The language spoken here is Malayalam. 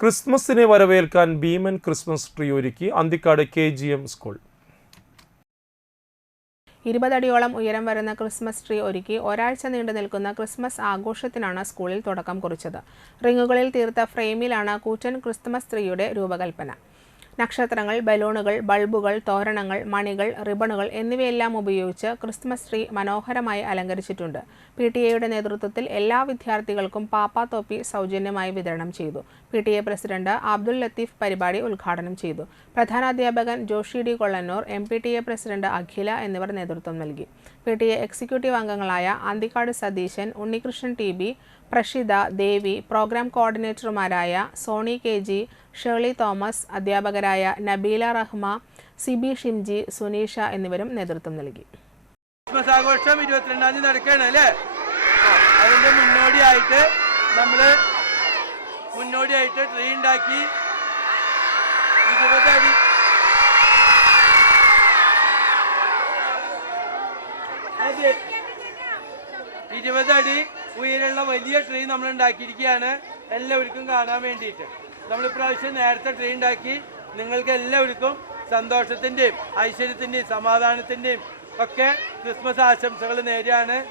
ക്രിസ്മസിനെ വരവേൽക്കാൻ ഭീമൻ ക്രിസ്മസ് ട്രീ ഒരുക്കി Anthikkad K G M school. ഇരുപതടിയോളം ഉയരം വരുന്ന ക്രിസ്മസ് ട്രീ ഒരുക്കി ഒരാഴ്ച നീണ്ടു നിൽക്കുന്ന ക്രിസ്മസ് ആഘോഷത്തിനാണ് സ്കൂളിൽ തുടക്കം കുറിച്ചത്. റിങ്ങുകളിൽ തീർത്ത ഫ്രെയിമിലാണ് കൂറ്റൻ ക്രിസ്മസ് ട്രീയുടെ രൂപകൽപ്പന. നക്ഷത്രങ്ങൾ ബലൂണുകൾ ബൾബുകൾ തോരണങ്ങൾ മണികൾ റിബണുകൾ എന്നിവയെല്ലാം ഉപയോഗിച്ച് ക്രിസ്മസ് ട്രീ മനോഹരമായി അലങ്കരിച്ചിട്ടുണ്ട്. പി ടി എയുടെ നേതൃത്വത്തിൽ എല്ലാ വിദ്യാർത്ഥികൾക്കും പാപ്പാ തൊപ്പി സൗജന്യമായി വിതരണം ചെയ്തു. P T A president Abdul Latheef പരിപാടി ഉദ്ഘാടനം ചെയ്തു. പ്രധാനാധ്യാപകൻ Joshi D Kollannur M P T A president Akhila എന്നിവർ നേതൃത്വം നൽകി. പി ടി എ എക്സിക്യൂട്ടീവ് അംഗങ്ങളായ Anthikkad Satheesan Unnikrishnan T B Prashitha Devi programme കോർഡിനേറ്റർമാരായ Sony K G Shirley Thomas അധ്യാപകരായ നബീല റഹ്മ സിബി ഷിംജി സുനീഷ എന്നിവരും നേതൃത്വം നൽകി. ക്രിസ്മസ് ആഘോഷം ഇരുപത്തിരണ്ടാം തീയതി നടക്കുകയാണ് അല്ലേ? അതിന്റെ മുന്നോടിയായിട്ട് നമ്മൾ മുന്നോടിയായിട്ട് ട്രീ ഉണ്ടാക്കി ഇരുപതടി ഇരുപതടി ഉയരമുള്ള വലിയ ട്രെയിൻ നമ്മൾ ഉണ്ടാക്കിയിരിക്കുകയാണ് എല്ലാവർക്കും കാണാൻ വേണ്ടിയിട്ട്. നമ്മൾ ഇപ്രാവശ്യം നേരത്തെ ട്രീ ഉണ്ടാക്കി. നിങ്ങൾക്ക് എല്ലാവർക്കും സന്തോഷത്തിന്റെയും ഐശ്വര്യത്തിന്റെയും സമാധാനത്തിന്റെയും ഒക്കെ ക്രിസ്മസ് ആശംസകൾ നേരെയാണ്